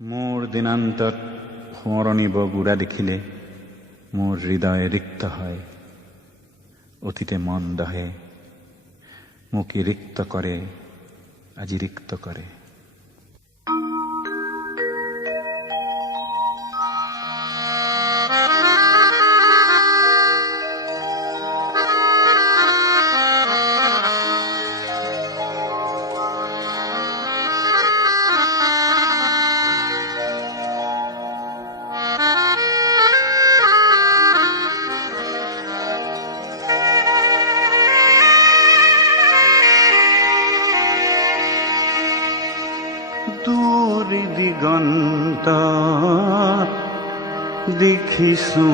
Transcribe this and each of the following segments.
मोर दिनान्तत সোঁৱৰণী বগুড়া দেখিলে মোৰ হৃদয় ৰিক্ত হয়, অতীতে মন দহে, মোক ৰিক্ত কৰে, আজি ৰিক্ত কৰে। দূৰ দিগন্ত দেখিছো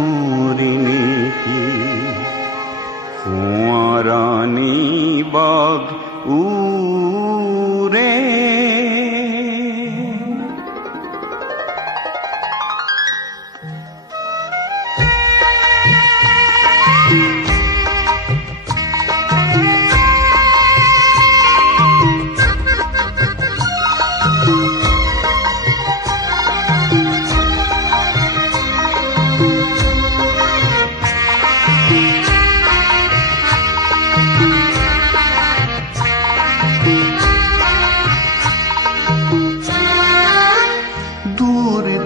ঋণীতি সোঁৱৰণী বগ উৰে।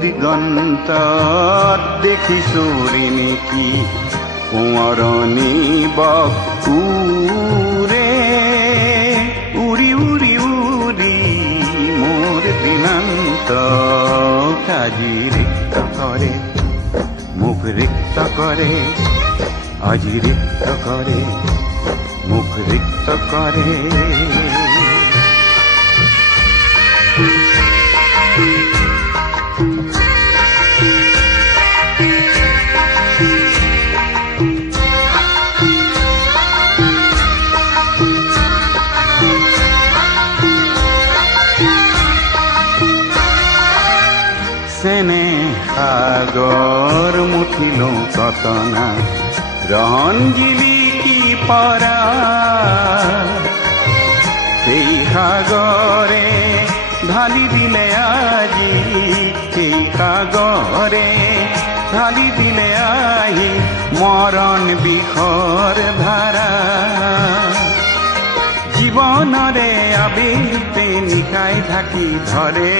দিগন্তত দেখিছো ঋণীতি সোঁৱৰণী বগ উৰে। উৰি উৰি উৰি মোৰ দিনান্ত আজি ৰিক্ত কৰে, মোক ৰিক্ত কৰে, আজি ৰিক্ত কৰে, মোক ৰিক্ত কৰে। সেনে সাগর মুঠিল কতনা রহন জিলিকি পরা। সেই সাগরে ঢালি দিলে আজি, সেই সাগরে ঢালি দিলে আহি মরণ বিষর ধারা। জীবনরে আবেলিতে নিকাই থাকি ধরে,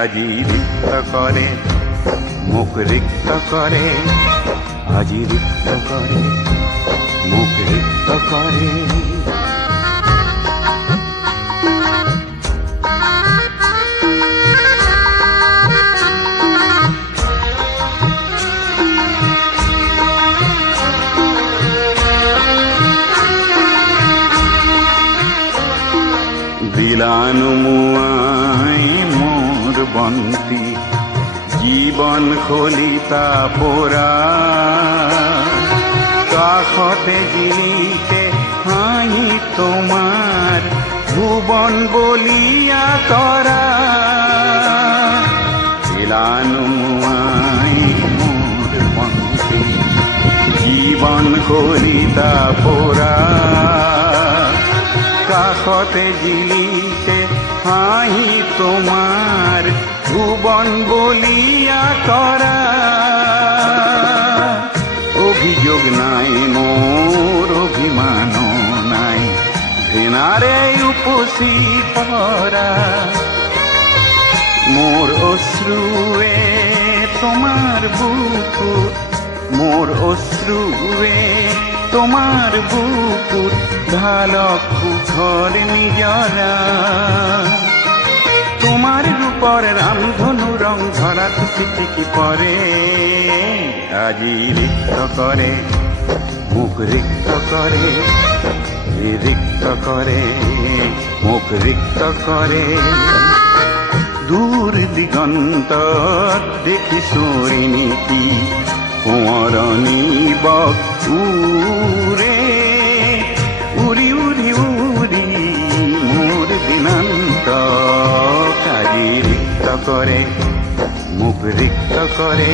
আজি রিক্ত করে, মুখ রিক্ত করে, আজি রিক্ত করে, মুখ রিক্ত করে। দিলানু মুয়াই মোর বন্তি জীবন খলিতা পোৰা। কাষতে জিলিকে হাঁহি তোমাৰ ভুৱন বলিয়া কৰা। দিলানু মুয়াই মোৰ বন্তি জীবন খলিতা পোৰা। কাষতে জিলিকে হাঁহি তোমাৰ ভুৱন বলিয়া কৰা। অভিযোগ নাই মোৰ, অভিমান নাই, ঘৃণাৰে উপচি পৰা। মোৰ অশ্ৰুৱে তোমাৰ বুকুত, মোৰ অশ্ৰুৱে তোমার বুকুত ঢালক সুখর নিজরা। তোমার রূপর রামধনু রং ধরাত সিটিকি পরে, আজি রিক্ত করে, মুখ রিক্ত করে, রিক্ত করে, মুখ রিক্ত করে। দূর দিগন্ত দেখিছো ঋণীতি সোঁৱৰণী বগ উৰে। উৰি উৰি উৰি মোৰ দিনান্ত আজি ৰিক্ত কৰে, মুখ ৰিক্ত কৰে,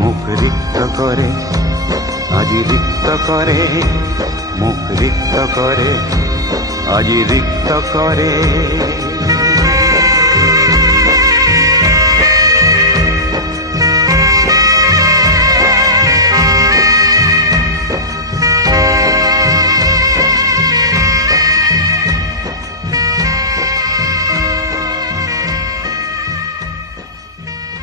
মুখ ৰিক্ত কৰে, আজি ৰিক্ত কৰে, মুখ ৰিক্ত কৰে, আজি ৰিক্ত কৰে।